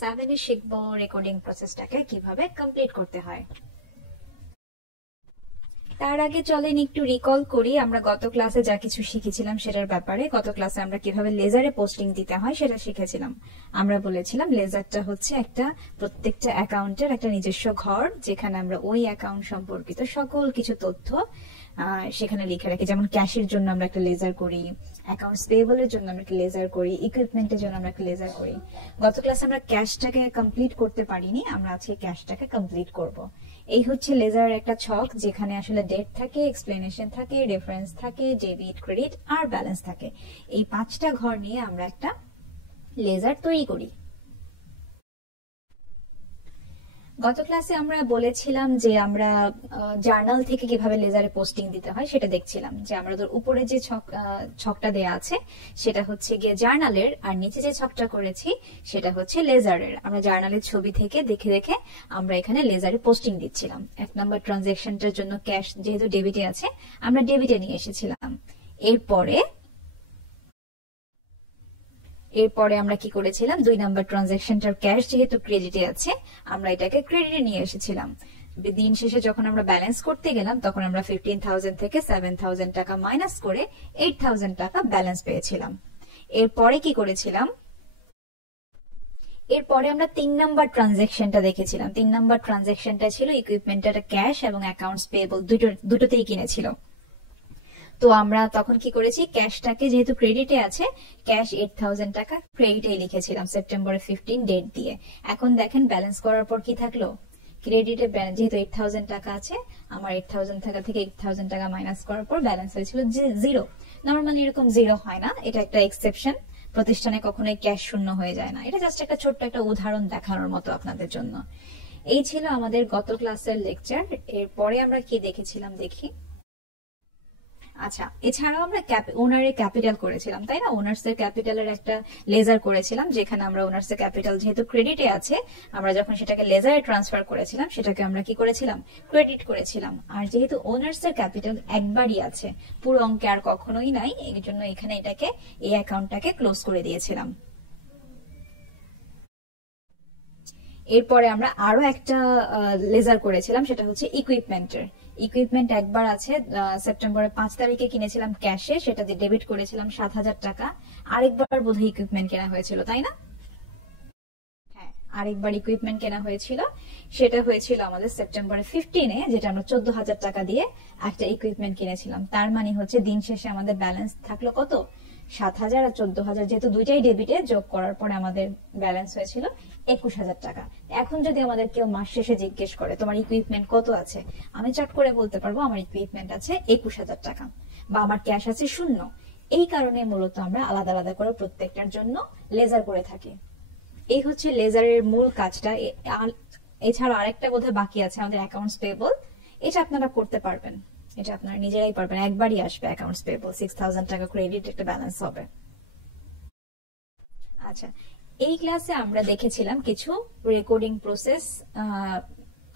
7 এ শিখবো রেকর্ডিং প্রসেসটাকে কিভাবে কমপ্লিট করতে হয়। তার আগে চলেন একটু রিকল করি আমরা গত ক্লাসে যা কিছু শিখেছিলাম সেটার ব্যাপারে। গত ক্লাসে আমরা কিভাবে লেজারে পোস্টিং দিতে হয় সেটা শিখেছিলাম। আমরা বলেছিলাম লেজারটা হচ্ছে প্রত্যেকটা অ্যাকাউন্টের একটা নিজস্ব ঘর, যেখানে আমরা ওই অ্যাকাউন্ট সম্পর্কিত সকল কিছু তথ্য সেখানে লিখে রাখি। যেমন ক্যাশের জন্য আমরা একটা লেজার করি, অ্যাকাউন্টস পেয়েবলের জন্য আমরা একটা লেজার করি, ইকুইপমেন্টের জন্য আমরা একটা লেজার করি। গত ক্লাসে আমরা ক্যাশটাকে কমপ্লিট করতে পারিনি, আমরা আজকে ক্যাশটাকে কমপ্লিট করব। এই হচ্ছে লেজারের একটা ছক, যেখানে আসলে ডেট থাকে, এক্সপ্লেনেশন থাকে, রেফারেন্স থাকে, ডেবিট, ক্রেডিট আর ব্যালেন্স থাকে। এই 5টা ঘর নিয়ে আমরা একটা লেজার তৈরি করি। গত ক্লাসে আমরা বলেছিলাম যে আমরা জার্নাল থেকে কিভাবে লেজারে পোস্টিং দিতে হয় সেটা দেখছিলাম। যে আমাদের উপরে যে ছকটা দেয়া আছে সেটা হচ্ছে গিয়ে জার্নালের, আর নিচে যে ছকটা করেছি সেটা হচ্ছে লেজারের। আমরা জার্নালের ছবি থেকে দেখে দেখে আমরা এখানে লেজারে পোস্টিং দিচ্ছিলাম। 1 নম্বর ট্রানজাকশনটার জন্য ক্যাশ যেহেতু ডেবিটে আছে আমরা ডেবিটে নিয়ে এসেছিলাম। এরপরে আমরা কি করেছিলাম, 2 নম্বর ট্রানজাকশনটার ক্যাশ যেহেতু ক্রেডিটে আছে আমরা এটাকে ক্রেডিটে নিয়ে এসেছিলাম। দিন শেষে যখন আমরা ব্যালেন্স করতে গেলাম তখন আমরা 15,000 থেকে 7,000 টাকা মাইনাস করে 8,000 টাকা ব্যালেন্স পেয়েছিলাম। এরপরে কি করেছিলাম, এরপরে আমরা 3 নম্বর ট্রানজাকশনটা দেখেছিলাম। 3 নম্বর ট্রানজাকশনটা ছিল ইকুইপমেন্টটা ক্যাশ এবং অ্যাকাউন্টস পেয়েবল দুটোতেই কিনেছিল। তো আমরা তখন কি করেছি, ক্যাশটাকে যেহেতু ক্রেডিটে আছে ক্যাশ 8,000 টাকা ক্রেডিটে লিখেছিলাম সেপ্টেম্বরের 15 ডেট দিয়ে। এখন দেখেন ব্যালেন্স করার পর কি থাকলো, ক্রেডিটে যেহেতু 8,000 টাকা আছে আমার 8,000 টাকা থেকে 8,000 টাকা মাইনাস করার পর ব্যালেন্স হয়েছিল 0। নরমালি এরকম 0 হয় না, এটা একটা এক্সেপশন। প্রতিষ্ঠানে কখনোই ক্যাশ শূন্য হয়ে যায় না। এটা জাস্ট একটা ছোট্ট একটা উদাহরণ দেখানোর মতো আপনাদের জন্য। এই ছিল আমাদের গত ক্লাসের লেকচার। এরপরে আমরা কি দেখেছিলাম দেখি। আচ্ছা, এছাড়াও আমরা ওনারের ক্যাপিটাল করেছিলাম, তাই না? ওনার্সের ক্যাপিটালের একটা লেজার করেছিলাম, যেখানে আমরা ওনার্সের ক্যাপিটাল যেহেতু ক্রেডিটে আছে আমরা যখন সেটাকে লেজারে ট্রান্সফার করেছিলাম সেটাকে আমরা কি করেছিলাম, ক্রেডিট করেছিলাম। আর যেহেতু ওনার্সের ক্যাপিটাল একবারই আছে, পুরো অঙ্কে আর কখনোই নাই, এই জন্য এখানে এটাকে এই অ্যাকাউন্টটাকে ক্লোজ করে দিয়েছিলাম। এরপরে আমরা আরো একটা লেজার করেছিলাম, সেটা হচ্ছে ইকুইপমেন্টের। ইকুইপমেন্ট একবার আছে, সেপ্টেম্বরের 5 তারিখে কিনেছিলাম ক্যাশে, সেটা দিয়ে ডেবিট করেছিলাম 7,000 টাকা। আরেকবার বোধহয় ইকুইপমেন্ট কেনা হয়েছিল, তাই না? হ্যাঁ, আরেকবার ইকুইপমেন্ট কেনা হয়েছিল, সেটা হয়েছিল আমাদের সেপ্টেম্বরের 15-এ, যেটা আমরা 14,000 টাকা দিয়ে একটা ইকুইপমেন্ট কিনেছিলাম। তার মানে হচ্ছে দিন শেষে আমাদের ব্যালেন্স থাকলো কত, 7,000 আর 14,000, যেহেতু দুইটাই ডেবিটে, যোগ করার পরে আমাদের ব্যালেন্স হয়েছিল 21,000 টাকা। এখন যদি আমাদের কেউ মাস শেষে জিজ্ঞেস করে তোমার ইকুইপমেন্ট কত আছে, আমি চট করে বলতে পারবো আমার ইকুইপমেন্ট আছে 21,000 টাকা, বা আমার ক্যাশ আছে 0। এই কারণে মূলত আমরা আলাদা আলাদা করে প্রত্যেকটার জন্য লেজার করে থাকি। এই হচ্ছে লেজারের মূল কাজটা। এছাড়া আরেকটা বোধহয় বাকি আছে আমাদের অ্যাকাউন্টস পেয়েবল। এটা আপনারা করতে পারবেন, এটা আপনারা নিজেরাই পারবেন, একবারই আসবে অ্যাকাউন্টস পেয়েবল, 6,000 টাকা ক্রেডিট একটা ব্যালেন্স হবে। আচ্ছা, এই ক্লাসে আমরা দেখেছিলাম কিছু রেকর্ডিং প্রসেস।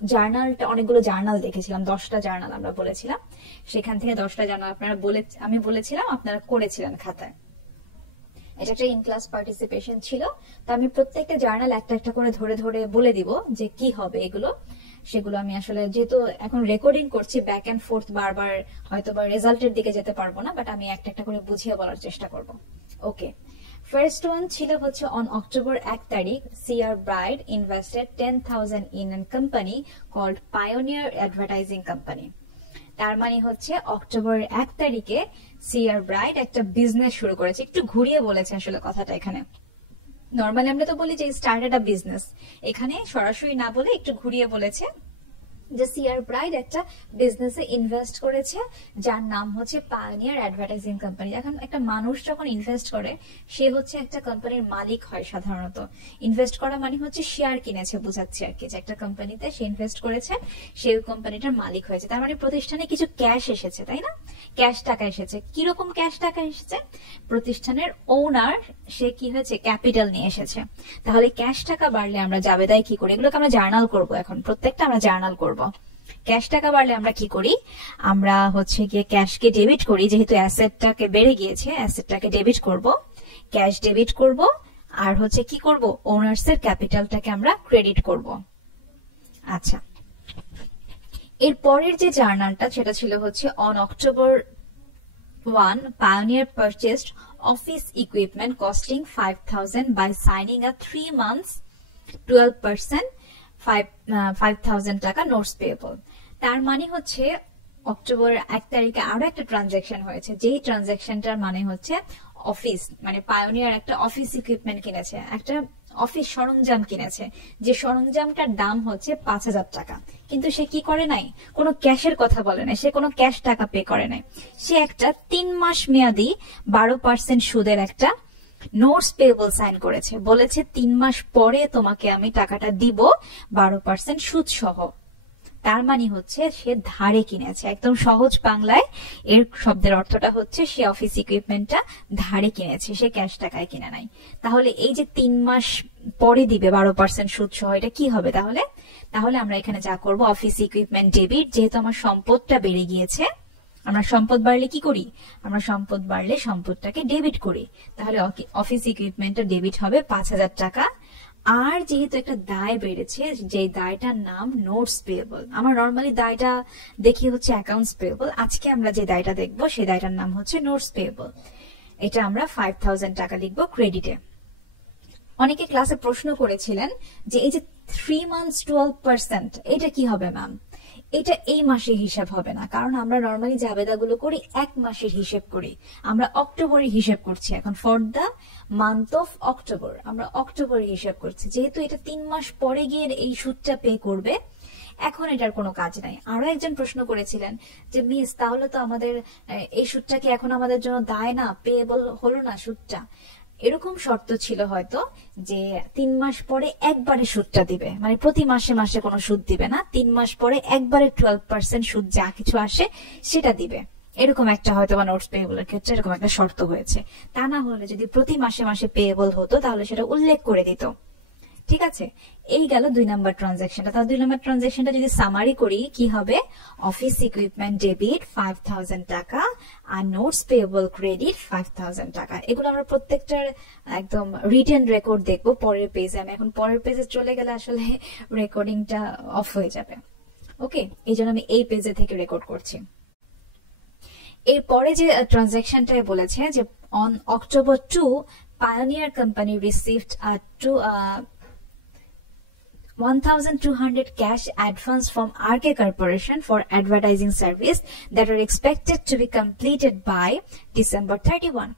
জার্নালটা, অনেকগুলো জার্নাল দেখেছিলাম, 10টা জার্নাল আমরা বলেছিলাম। সেখান থেকে 10টা জার্নাল আমি বলেছিলাম আপনারা করেছিলেন খাতায়। এটা একটা ইন ক্লাস পার্টিসিপেশন ছিল। তো আমি প্রত্যেকটা জার্নাল একটা একটা করে ধরে ধরে বলে দিব যে কি হবে এগুলো। সেগুলো আমি আসলে যেহেতু এখন রেকর্ডিং করছি, ব্যাক এন্ড ফোর্থ বারবার হয়তো বা রেজাল্টের দিকে যেতে পারবো না, বাট আমি একটা একটা করে বুঝিয়ে বলার চেষ্টা করব। ওকে, ফার্স্ট ওয়ান ছিল হচ্ছে অন অক্টোবর 1 তারিখ CR Bride invested 10,000 in an company called Pioneer Advertising company. তার মানে হচ্ছে অক্টোবর 1 তারিখে সিআর ব্রাইড একটা বিজনেস শুরু করেছে। একটু ঘুরিয়ে বলেছে আসলে কথাটা এখানে। নর্মালি আমরা তো বলি যে স্টার্টেড আ বিজনেস, এখানে সরাসরি না বলে একটু ঘুরিয়ে বলেছে যে সিআর ব্রাইড একটা বিজনেসে ইনভেস্ট করেছে যার নাম হচ্ছে পায়োনিয়ার অ্যাডভার্টাইজিং কোম্পানি। এখন একটা মানুষ যখন ইনভেস্ট করে সে হচ্ছে একটা কোম্পানির মালিক হয় সাধারণত। ইনভেস্ট করা মানে হচ্ছে শেয়ার কিনেছে, বোঝাচ্ছে আর কি, যে একটা কোম্পানিতে সে ইনভেস্ট করেছে, সেই কোম্পানিটার মালিক হয়েছে। তার মানে প্রতিষ্ঠানে কিছু ক্যাশ এসেছে, তাই না? ক্যাশ টাকা এসেছে। কিরকম ক্যাশ টাকা এসেছে? প্রতিষ্ঠানের ওনার সে কি হয়েছে, ক্যাপিটাল নিয়ে এসেছে। তাহলে ক্যাশ টাকা বাড়লে আমরা জাবেদায় কি করি, এগুলোকে আমরা জার্নাল করব। এখন প্রত্যেকটা আমরা জার্নাল করব। ক্যাশ টাকা বাড়লে আমরা কি করি, আমরা হচ্ছে গিয়ে ক্যাশকে ডেবিট করি, যেহেতু অ্যাসেটটাকে বেড়ে গিয়েছে অ্যাসেটটাকে ডেবিট করব, ক্যাশ ডেবিট করব, আর হচ্ছে কি করব, ওনার্স এর ক্যাপিটালটাকে আমরা ক্রেডিট করব। আচ্ছা, এর পরের যে জার্নালটা সেটা ছিল হচ্ছে on October 1, Pioneer purchased office equipment costing 5,000 by signing a 3 months 12% 5,000 টাকা নোটস পেয়েবল। তার মানে হচ্ছে অক্টোবর 1 তারিখে আরো একটা ট্রানজাকশন হয়েছে, যেই ট্রানজাকশনটার মানে হচ্ছে অফিস, মানে পায়োনিয়ার একটা অফিস ইকুইপমেন্ট কিনেছে, একটা অফিস সরঞ্জাম কিনেছে, যে সরঞ্জামটার দাম হচ্ছে 5,000 টাকা। কিন্তু সে কি করে নাই, কোনো ক্যাশের কথা বলে নাই, সে কোনো ক্যাশ টাকা পে করে নাই। সে একটা 3 মাস মেয়াদি 12% সুদের একটা নোটস পেয়েবল সাইন করেছে, বলেছে 3 মাস পরে তোমাকে আমি টাকাটা দিব 12% সুদ সহ। তার মানে হচ্ছে সে ধারে কিনেছে। একদম সহজ বাংলায় এর শব্দের অর্থটা হচ্ছে সে অফিস ইকুইপমেন্টটা ধারে কিনেছে, সে ক্যাশ টাকায় কিনে নাই। তাহলে এই যে 3 মাস পরে দিবে 12% সুদ সহ, এটা কি হবে তাহলে? তাহলে আমরা এখানে যা করব, অফিস ইকুইপমেন্ট ডেবিট, যেহেতু আমার সম্পদটা বেড়ে গিয়েছে, আমরা সম্পদ বাড়লে কি করি, আমরা সম্পদ বাড়লে সম্পদটাকে ডেবিট করি। তাহলে অফিস ইকুইপমেন্টটা ডেবিট হবে 5,000 টাকা। আর যেহেতু একটা দায় বেড়েছে, যে দায়টার নাম নোটস পেয়েবল, আমরা নর্মালি দায়টা দেখি হচ্ছে অ্যাকাউন্টস পেয়েবল, আজকে আমরা যে দায়টা দেখবো সেই দায়টার নাম হচ্ছে নোটস পেয়েবল। এটা আমরা 5,000 টাকা লিখবো ক্রেডিটে। অনেকে ক্লাসে প্রশ্ন করেছিলেন যে এই যে 3 months 12% এটা কি হবে ম্যাম? এটা এই মাসে হিসাব হবে না, কারণ আমরা নর্মালি জাবেদাগুলো করি 1 মাসের হিসেব করি, আমরা অক্টোবরের হিসেব করছি এখন। For the month of October আমরা অক্টোবরের হিসেব করছি, যেহেতু এটা 3 মাস পরে গিয়ে এই সুদটা পে করবে, এখন এটার কোনো কাজ নাই। আরো একজন প্রশ্ন করেছিলেন যে মিস, তাহলে তো আমাদের এই সুদটা কি এখন আমাদের জন্য দায় না, পেয়েবল হলো না সুদটা? এরকম শর্ত ছিল হয়তো যে 3 মাস পরে একবারে সুদটা দিবে, মানে প্রতি মাসে মাসে কোনো সুদ দিবে না, 3 মাস পরে একবারে 12% সুদ যা কিছু আসে সেটা দিবে। এরকম একটা হয়তো বা নোটস পেয়েবলের ক্ষেত্রে এরকম একটা শর্ত হয়েছে। তা না হলে যদি প্রতি মাসে মাসে পেয়েবল হতো তাহলে সেটা উল্লেখ করে দিত। ঠিক আছে, এই গেল 2 নাম্বার ট্রানজাকশনটা। তাহলে 2 নাম্বার ট্রানজাকশনটা যদি সামারি করি কি হবে, অফিস ইকুইপমেন্ট ডেবিট 5,000 টাকা আর নোটস পেয়েবল ক্রেডিট 5,000 টাকা। এগুলো আমরা প্রত্যেকটার একদম রিটেন রেকর্ড দেখবো পরের পেজে। আমি এখন পরের পেজে চলে গেলে আসলে রেকর্ডিংটা অফ হয়ে যাবে। ওকে, এই জন্য আমি এই পেজে থেকে রেকর্ড করছি। এরপরে যে ট্রানজাকশনটাই বলেছে যে on October 2, Pioneer Company received a 1,200 cash advance from RK Corporation for advertising service that are expected to be completed by December 31.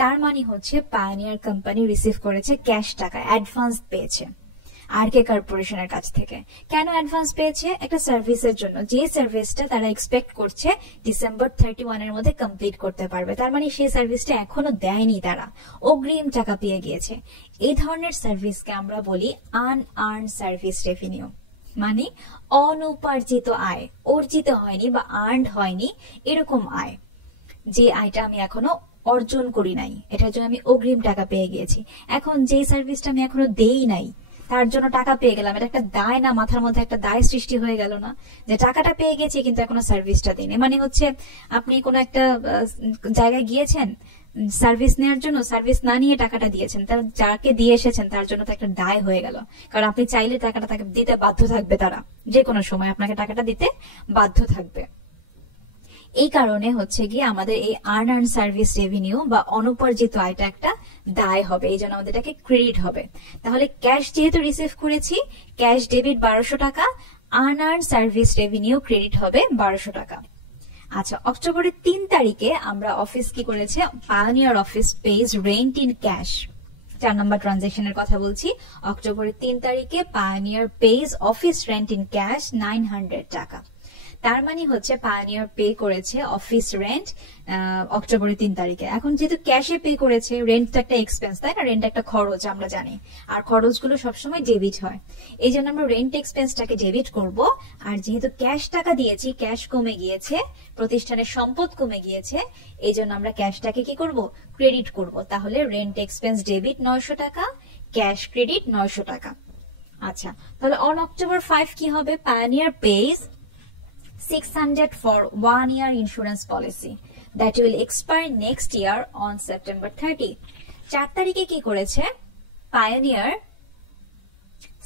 তার মানে হচ্ছে Pioneer Company রিসিভ করেছে ক্যাশ টাকা, অ্যাডভান্স পেয়েছে আরকে কর্পোরেশনের কাছ থেকে। কেন অ্যাডভান্স পেয়েছে? একটা সার্ভিসের জন্য, যে সার্ভিসটা তারা এক্সপেক্ট করছে ডিসেম্বর 31 এর মধ্যে কমপ্লিট করতে পারবে। তার মানে সেই সার্ভিসটা এখনো দেয়নি, তারা অগ্রিম টাকা পেয়ে গিয়েছে। এই ধরনের সার্ভিসকে আমরা বলি আনআর্ন সার্ভিস রেভিনিউ, মানে অনুপার্জিত আয়, অর্জিত হয়নি বা আর্নড হয়নি এরকম আয়, যে আয়টা আমি এখনো অর্জন করি নাই, এটার জন্য আমি অগ্রিম টাকা পেয়ে গিয়েছি। এখন যে সার্ভিসটা আমি এখনো দেই নাই তার জন্য টাকা পেয়ে গেলাম, এটা একটা দায় না, মাথার মধ্যে একটা দায় সৃষ্টি হয়ে গেল না, যে টাকাটা পেয়ে গেছি কিন্তু এখনো সার্ভিসটা দিইনি। মানে হচ্ছে আপনি কোনো একটা জায়গায় গিয়েছেন সার্ভিস নেওয়ার জন্য, সার্ভিস না নিয়ে টাকাটা দিয়েছেন, তার যাকে দিয়ে এসেছেন তার জন্য তো একটা দায় হয়ে গেল, কারণ আপনি চাইলে টাকাটা তাকে দিতে বাধ্য থাকবে, তারা যে কোনো সময় আপনাকে টাকাটা দিতে বাধ্য থাকবে। এই কারণে হচ্ছে গিয়ে আমাদের এই আনআর্ন সার্ভিস রেভিনিউ বা অনুপার্জিত আয়টা একটা দায় হবে, এই জন্য আমাদের এটাকে ক্রেডিট হবে। তাহলে ক্যাশ যেহেতু রিসিভ করেছি, ক্যাশ ডেবিট 1200 টাকা, আনআর্ন সার্ভিস রেভিনিউ ক্রেডিট হবে 1200 টাকা। আচ্ছা, অক্টোবরের 3 তারিখে আমরা অফিস কি করেছে, pioneer office page rent in cash, 4 নম্বর ট্রানজাকশনের কথা বলছি। অক্টোবরের 3 তারিখে pioneer page office rent in cash 900 টাকা। তার মানে হচ্ছে পায়োনিয়ার পে করেছে অফিস রেন্ট অক্টোবরের 3 তারিখে। এখন যেহেতু ক্যাশে পে করেছে, রেন্ট তো একটা এক্সপেন্স, তাই না, রেন্ট একটা খরচ আমরা জানি, আর খরচগুলো সবসময় ডেবিট হয়, এই জন্য আমরা রেন্ট এক্সপেন্সটাকে ডেবিট করব। আর যেহেতু ক্যাশ টাকা দিয়েছি, ক্যাশ কমে গিয়েছে, প্রতিষ্ঠানের সম্পদ কমে গিয়েছে, এই জন্য আমরা ক্যাশটাকে কি করব, ক্রেডিট করব। তাহলে রেন্ট এক্সপেন্স ডেবিট 900 টাকা, ক্যাশ ক্রেডিট 900 টাকা। আচ্ছা, তাহলে অন October 5 কি হবে, pioneer page 600 for 1 year insurance policy that will expire next year on September 30. 4 তারিখে কি করেছে, পায়োনিয়ার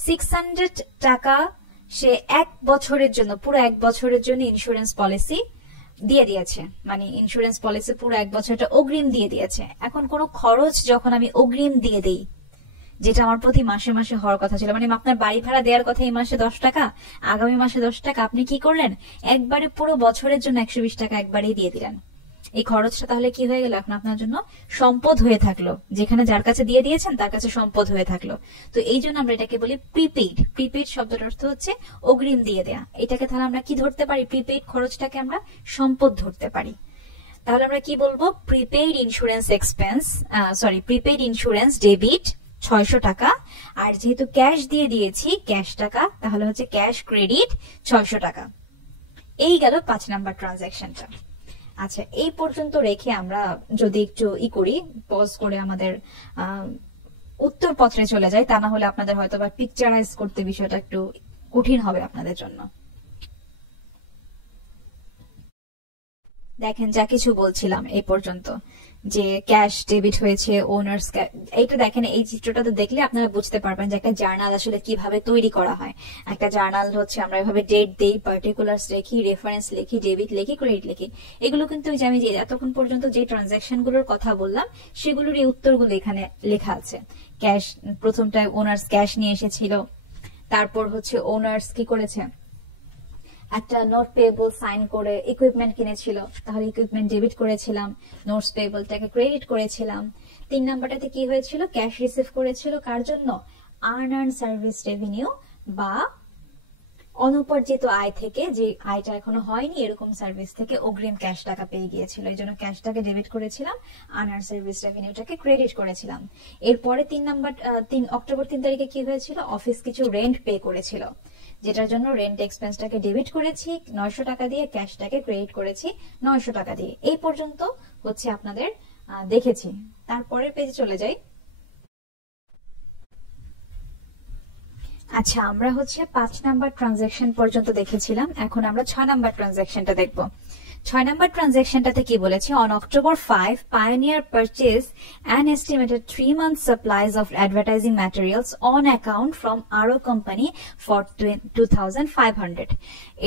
600 টাকা সে 1 বছরের জন্য, পুরো 1 বছরের জন্য ইন্স্যুরেন্স পলিসি দিয়ে দিয়েছে, মানে ইন্স্যুরেন্স পলিসি পুরো 1 বছরটা অগ্রিম দিয়ে দিয়েছে। এখন কোনো খরচ যখন আমি অগ্রিম দিয়ে দেই, যেটা আমার প্রতি মাসে মাসে হওয়ার কথা ছিল, মানে আপনার বাড়ি ভাড়া দেওয়ার কথা এই মাসে 10 টাকা, আগামী মাসে 10 টাকা, আপনি কি করলেন, একবারে পুরো বছরের জন্য 120 টাকা একবারেই দিয়ে দিলেন। এই খরচটা তাহলে কি হয়ে গেল, এখন আপনার জন্য সম্পদ হয়ে থাকলো, যেখানে যার কাছে দিয়ে দিয়েছেন তার কাছে সম্পদ হয়ে থাকলো। তো এই জন্য আমরা এটাকে বলি প্রিপেইড। প্রিপেইড শব্দটার অর্থ হচ্ছে অগ্রিম দিয়ে দেয়া। এটাকে তাহলে আমরা কি ধরতে পারি, প্রিপেইড খরচটাকে আমরা সম্পদ ধরতে পারি। তাহলে আমরা কি বলবো, prepaid insurance expense, prepaid insurance debit 600 টাকা, আর যেহেতু ক্যাশ দিয়ে দিয়েছি ক্যাশ টাকা, তাহলে হচ্ছে ক্যাশ ক্রেডিট 600 টাকা। এই গেল 5 নাম্বার ট্রানজাকশনটা। আচ্ছা, এই পর্যন্ত রেখে আমরা যদি একটু করি, পজ করে আমাদের উত্তর পত্রে চলে যাই, তা না হলে আপনাদের হয়তো বা পিকচারাইজ করতে বিষয়টা একটু কঠিন হবে আপনাদের জন্য। দেখেন, যা কিছু বলছিলাম এই পর্যন্ত, যে ক্যাশ ডেবিট হয়েছে, ওনার্স, এইটা দেখেন, এই চিত্রটাতে দেখলে আপনারা বুঝতে পারবেন যে একটা জার্নাল আসলে কিভাবে তৈরি করা হয়। একটা জার্নাল হচ্ছে আমরা এভাবে ডেট দেই, পার্টিকুলার্স লিখি, রেফারেন্স লিখি, ডেবিট লিখি, ক্রেডিট লিখি। এগুলো কিন্তু আমি যে এতক্ষণ পর্যন্ত যে ট্রানজাকশন গুলোর কথা বললাম সেগুলোর এই উত্তরগুলো এখানে লেখা আছে। ক্যাশ, প্রথমটায় ওনার্স ক্যাশ নিয়ে এসেছিল, তারপর হচ্ছে ওনার্স কি করেছে, একটা নোট পেয়েবল সাইন করে ইকুইপমেন্ট কিনেছিল, তাহলে ইকুইপমেন্ট ডেবিট করেছিলাম, নোটস পেয়েবলটাকে ক্রেডিট করেছিলাম। 3 নাম্বারটাতে কি হয়েছিল, ক্যাশ রিসিভ করেছিল, কার জন্য, আর্ন সার্ভিস রেভিনিউ বা অনুপার্জিত আয় থেকে, যে আয়টা এখনো হয়নি এরকম সার্ভিস থেকে অগ্রিম ক্যাশ টাকা পেয়ে গিয়েছিল, এই জন্য ক্যাশটাকে ডেবিট করেছিলাম, আর্ন সার্ভিস রেভিনিউটাকে ক্রেডিট করেছিলাম। এরপরে 3 অক্টোবর 3 তারিখে কি হয়েছিল, অফিস কিছু রেন্ট পে করেছিল, যেটার জন্য রেন্ট এক্সপেন্সটাকে ডেবিট করেছি 900 টাকা দিয়ে, ক্যাশটাকে ক্রেডিট করেছি 900 টাকা দিয়ে। এই পর্যন্ত হচ্ছে আপনাদের দেখেছি। তারপরের পেজে চলে যাই। আচ্ছা, আমরা হচ্ছে 5 নাম্বার ট্রানজাকশন পর্যন্ত দেখেছিলাম, এখন আমরা 6 নাম্বার ট্রানজাকশনটা দেখব। 6 নাম্বার ট্রানজাকশনটাতে কি বলেছে, on October 5 Pioneer purchased an estimated 3 months supplies of advertising materials on account from Arrow Company for 2500।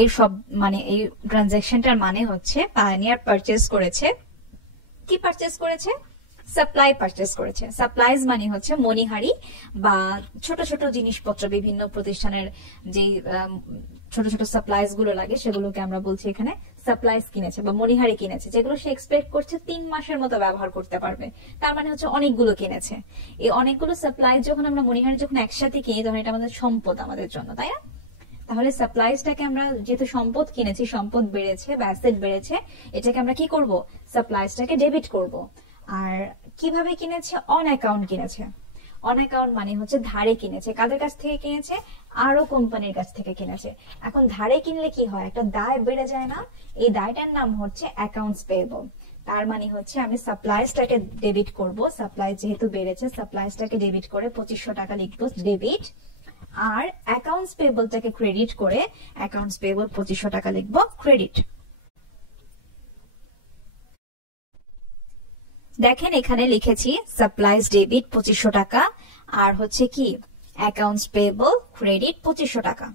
এর সব মানে এই ট্রানজাকশনটার মানে হচ্ছে Pioneer পারচেজ করেছে, কি পারচেজ করেছে, সাপ্লাই পারচেজ করেছে। সাপ্লাইজ মানে হচ্ছে মণিহারি বা ছোট ছোট জিনিসপত্র, বিভিন্ন প্রতিষ্ঠানের যে ছোট ছোট সাপ্লাইজ গুলো লাগে সেগুলোকে আমরা বলছি এখানে সাপ্লাইজ কিনেছে বা মণিহারি কিনেছে, যেগুলো সে এক্সপেক্ট করছে 3 মাসের মতো ব্যবহার করতে পারবে। তার মানে হচ্ছে অনেকগুলো কিনেছে। এই অনেকগুলো সাপ্লাইজ যখন আমরা মণিহারি যখন একসাথে কিনি তখন এটা আমাদের সম্পদ আমাদের জন্য, তাই না? তাহলে সাপ্লাইজটাকে আমরা যেহেতু সম্পদ কিনেছি, সম্পদ বেড়েছে বা অ্যাসেট বেড়েছে, এটাকে আমরা কি করব, সাপ্লাইজটাকে ডেবিট করব। আর কিভাবে কিনেছে, অন অ্যাকাউন্ট কিনেছে। অন অ্যাকাউন্ট মানে হচ্ছে ধারে কিনেছে। কাদের কাছ থেকে কিনেছে, আরো কোম্পানির কাছ থেকে কিনেছে। এখন ধারে কিনলে কি হয়, একটা দায় বেড়ে যায় না, এই দায়টার নাম হচ্ছে অ্যাকাউন্টস পেয়েবল। তার মানে হচ্ছে আমি সাপ্লাইজটাকে ডেবিট করব, সাপ্লাই যেহেতু বেড়েছে সাপ্লাইজটাকে ডেবিট করে 2500 টাকা লিখবো ডেবিট, আর অ্যাকাউন্টস পেয়েবলটাকে ক্রেডিট করে অ্যাকাউন্টস পেয়েবল 2500 টাকা লিখবো ক্রেডিট। দেখেন এখানে লিখেছি সাপ্লাইজ ডেবিট 2500 টাকা আর হচ্ছে কি অ্যাকাউন্টস পেয়েবল ক্রেডিট 2500 টাকা,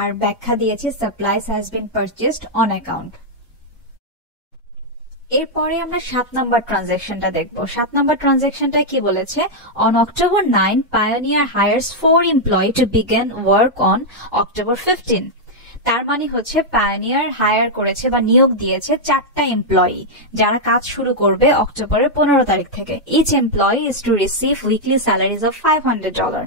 আর ব্যাখ্যা দিয়েছি supplies has been purchased on account. এরপরে আমরা 7 নাম্বার ট্রানজাকশনটা দেখবো। 7 নাম্বার ট্রানজাকশনটা কি বলেছে, on October 9 Pioneer hires 4 employees to begin work on October 15। তার মানে হচ্ছে পায়োনিয়ার হায়ার করেছে বা নিয়োগ দিয়েছে 4টা এমপ্লয়ি, যারা কাজ শুরু করবে অক্টোবরের 15 তারিখ থেকে। Each employee is to receive weekly salaries of $500।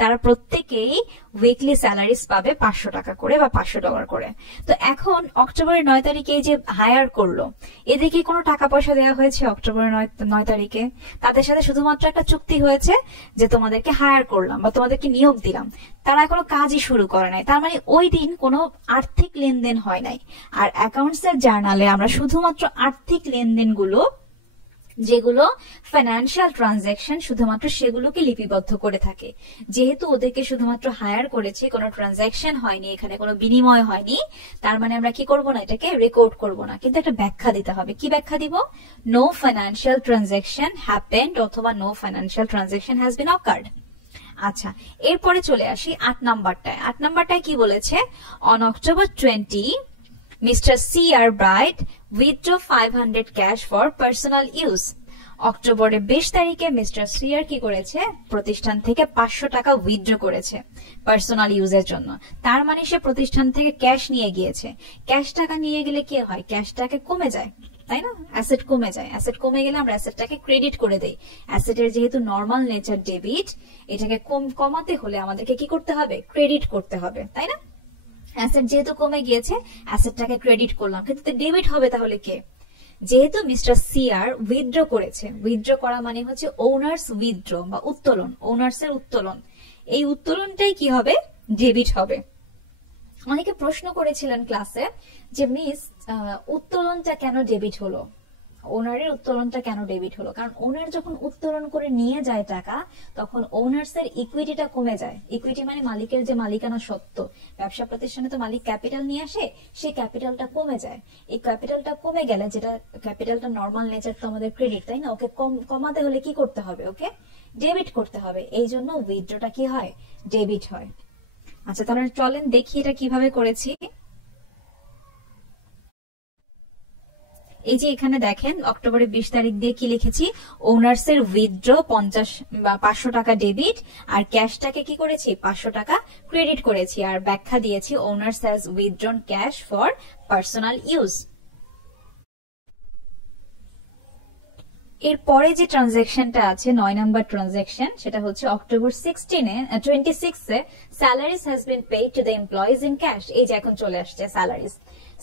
তারা প্রত্যেকেই উইকলি স্যালারিজ পাবে 500 টাকা করে বা $500 করে। তো এখন অক্টোবরের 9 তারিখে যে হায়ার করলো, এদিকে কোনো টাকা পয়সা দেওয়া হয়েছে অক্টোবরের 9 তারিখে? তাদের সাথে শুধুমাত্র একটা চুক্তি হয়েছে যে তোমাদেরকে হায়ার করলাম বা তোমাদেরকে নিয়োগ দিলাম, তারা এখনো কাজই শুরু করে নাই। তার মানে ওই দিন কোনো আর্থিক লেনদেন হয় নাই। আর অ্যাকাউন্টস এর জার্নালে আমরা শুধুমাত্র আর্থিক লেনদেন গুলো যেগুলো ফাইন্যান্সিয়াল ট্রানজাকশন শুধুমাত্র সেগুলোকে লিপিবদ্ধ করে থাকে। যেহেতু ওদেরকে শুধুমাত্র হায়ার করেছে, কোনো ট্রানজাকশন হয়নি, এখানে কোনো বিনিময় হয়নি, তার মানে আমরা কি করব না, এটাকে রেকর্ড করব না, কিন্তু একটা ব্যাখ্যা দিতে হবে। কি ব্যাখ্যা দিব? নো ফাইন্যান্সিয়াল ট্রানজাকশন হ্যাপেন্ড অথবা no financial transaction has been occurred. আচ্ছা, এরপরে চলে আসি 8 নাম্বারটায়। 8 নাম্বারটায় কি বলেছে? On October 20 Mr. C.R. Bright withdrew 500 cash for personal use. অক্টোবরের 20 তারিখে মিস্টার সিআর কি করেছে? প্রতিষ্ঠান থেকে 500 টাকা উইথড্র করেছে পার্সোনাল ইউজের জন্য। তার মানে সে প্রতিষ্ঠান থেকে ক্যাশ নিয়ে গিয়েছে। ক্যাশ টাকা নিয়ে গেলে কি হয়? ক্যাশ টাকা কমে যায়, তাই না? অ্যাসেট কমে যায়। অ্যাসেট কমে গেলে আমরা অ্যাসেটটাকে ক্রেডিট করে দেই। অ্যাসেটের যেহেতু নর্মাল নেচার ডেবিট, এটাকে কমাতে হলে আমাদেরকে কি করতে হবে? ক্রেডিট করতে হবে, তাই না? অ্যাসেট যেহেতু কমে গিয়েছে, অ্যাসেটটাকে ক্রেডিট করলাম, কিন্তু ডেবিট হবে তাহলে কে? যেহেতু মিস্টার সিআর উইথড্র করেছে, উইথড্র করা মানে হচ্ছে ওনার্স উইথড্র বা উত্তোলন, ওনার্স এর উত্তোলন। এই উত্তোলনটাই কি হবে? ডেবিট হবে। অনেকে প্রশ্ন করেছিলেন ক্লাসে যে মিস, উত্তোলনটা কেন ডেবিট হলো? ওনারের উত্তোলনটা কেন ডেবিট হলো? কারণ ওনার যখন উত্তোলন করে নিয়ে যায় টাকা, তখন ওনার্স এর ইকুইটিটা কমে যায়। ইকুইটি মানে মালিকের যে মালিকানা সত্ত্ব। ব্যবসা প্রতিষ্ঠানে তো মালিক ক্যাপিটাল নিয়ে আসে, সেই ক্যাপিটালটা কমে যায়। এই ক্যাপিটালটা কমে গেলে, যেটা ক্যাপিটালটা নর্মাল নেচার তো আমাদের ক্রেডিট, তাই না? ওকে কমাতে হলে কি করতে হবে? ওকে ডেবিট করতে হবে। এই জন্য উইথড্রটা কি হয়? ডেবিট হয়। আচ্ছা, তাহলে চলেন দেখি এটা কিভাবে করেছি। এই যে এখানে দেখেন অক্টোবরের 20 তারিখ দিয়ে কি লিখেছি? ওনার্স এর উইথড্র 500 টাকা ডেবিট, আর ক্যাশটাকে কি করেছি? 500 টাকা ক্রেডিট করেছি, আর ব্যাখ্যা দিয়েছি owners has withdrawn cash for personal use. এর পরে যে ট্রানজাকশনটা আছে 9 নাম্বার ট্রানজাকশন, সেটা হচ্ছে October 26 salaries has been paid to the employees in cash. এই যে এখন চলে আসছে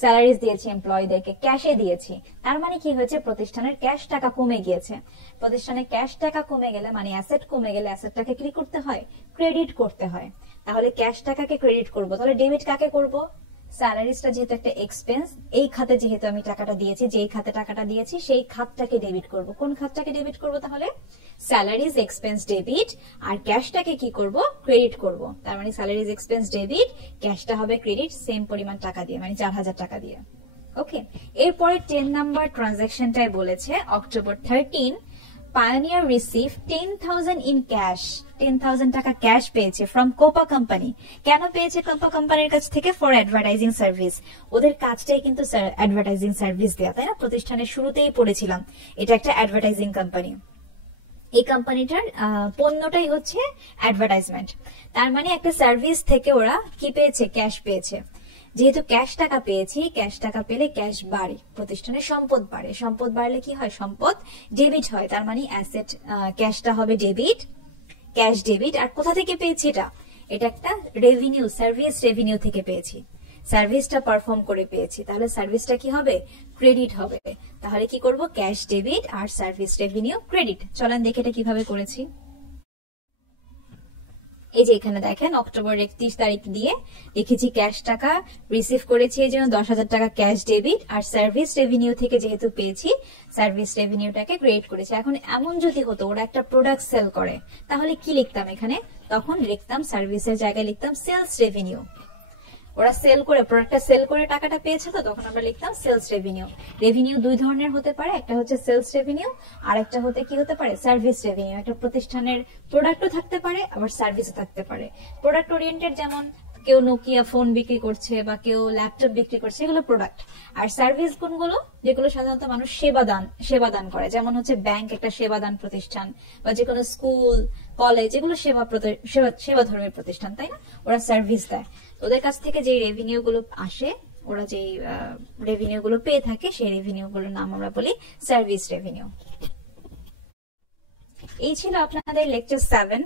স্যালারিজ দিয়েছি এমপ্লয়ীদেরকে, ক্যাশে দিয়েছি। তার মানে কি হয়েছে? প্রতিষ্ঠানের ক্যাশ টাকা কমে গিয়েছে। প্রতিষ্ঠানের ক্যাশ টাকা কমে গেলে মানে অ্যাসেট কমে গেলে অ্যাসেটটাকে কি করতে হয়? ক্রেডিট করতে হয়। তাহলে ক্যাশ টাকাকে ক্রেডিট করব, তাহলে ডেবিট কাকে করব? স্যালারিজটা যেহেতু একটা এক্সপেন্স, এই খাতে যেহেতু আমি টাকাটা দিয়েছি, যেই খাতে টাকাটা দিয়েছি সেই খাতটাকে ডেবিট করব। কোন খাতটাকে ডেবিট করব? তাহলে স্যালারিজ এক্সপেন্স ডেবিট, আর ক্যাশটাকে কি করব? ক্রেডিট করব। তার মানে স্যালারিজ এক্সপেন্স ডেবিট, ক্যাশটা হবে ক্রেডিট, সেম পরিমাণ টাকা দিয়ে, মানে 4000 টাকা দিয়ে। ওকে, এরপরে 10 নাম্বার ট্রানজাকশনটাই বলেছে October 13 Pioneer received 10,000 in cash. 10,000 টাকা ক্যাশ পেয়েছে ফ্রম কোপা কোম্পানি। কেন পেয়েছে কোপা কোম্পানির কাছ থেকে? For advertising service. ওদের কাজটাই কিন্তু অ্যাডভার্টাইজিং সার্ভিস দেয়া, তাই না? প্রতিষ্ঠানের শুরুতেই পড়েছিলাম এটা একটা অ্যাডভার্টাইজিং কোম্পানি। এই কোম্পানিটার পণ্যটাই হচ্ছে অ্যাডভার্টাইজমেন্ট। তার মানে একটা সার্ভিস থেকে ওরা কি পেয়েছে? ক্যাশ পেয়েছে। যেহেতু ক্যাশ টাকা পেয়েছি, ক্যাশ টাকা পেলে ক্যাশ বাড়ে, প্রতিষ্ঠানের সম্পদ বাড়ে। সম্পদ বাড়লে কি হয়? সম্পদ ডেবিট হয়। তার মানে অ্যাসেট, ক্যাশটা হবে ডেবিট, ক্যাশ ডেবিট। আর কোথা থেকে পেয়েছি এটা? এটা একটা রেভিনিউ, সার্ভিস রেভিনিউ থেকে পেয়েছি। সার্ভিসটা পারফর্ম করে পেয়েছি, তাহলে সার্ভিসটা কি হবে? ক্রেডিট হবে। তাহলে কি করব? ক্যাশ ডেবিট আর সার্ভিস রেভিনিউ ক্রেডিট। চলেন দেখে এটা কিভাবে করেছি। এই যে এখানে দেখেন October 31 তারিখ দিয়ে লিখেছি ক্যাশ টাকা রিসিভ করেছি, এই জন্য 10,000 টাকা ক্যাশ ডেবিট, আর সার্ভিস রেভিনিউ থেকে যেহেতু পেয়েছি সার্ভিস রেভিনিউটাকে ক্রেডিট করেছি। এখন এমন যদি হতো ওরা একটা প্রোডাক্ট সেল করে, তাহলে কি লিখতাম এখানে? তখন লিখতাম সার্ভিসের জায়গায় লিখতাম সেলস রেভিনিউ। ওরা সেল করে, প্রোডাক্টটা সেল করে টাকাটা পেয়েছে, তো তখন আমরা লিখতাম সেলস রেভিনিউ। রেভিনিউ দুই ধরনের হতে পারে, একটা হচ্ছে সেলস রেভিনিউ, আর একটা হতে কি হতে পারে? Service revenue. একটা প্রতিষ্ঠানের প্রোডাক্টও থাকতে পারে, আবার সার্ভিসও থাকতে পারে। প্রোডাক্ট ওরিয়েন্টেড, যেমন কেউ নোকিয়া ফোন বিক্রি করছে বা কেউ ল্যাপটপ বিক্রি করছে, এগুলো প্রোডাক্ট। আর সার্ভিস কোনগুলো? যেগুলো সাধারণত মানুষ সেবাদান করে, যেমন হচ্ছে ব্যাংক একটা সেবাদান প্রতিষ্ঠান, বা যে কোনো স্কুল কলেজ, এগুলো সেবা ধর্মের প্রতিষ্ঠান, তাই না? ওরা সার্ভিস দেয়। ওদের কাছ থেকে যে রেভিনিউ গুলো আসে, ওরা যে রেভিনিউ গুলো পেয়ে থাকে, সেই রেভিনিউ গুলোর নাম আমরা বলি সার্ভিস রেভিনিউ। এই ছিল আপনাদের লেকচার 7।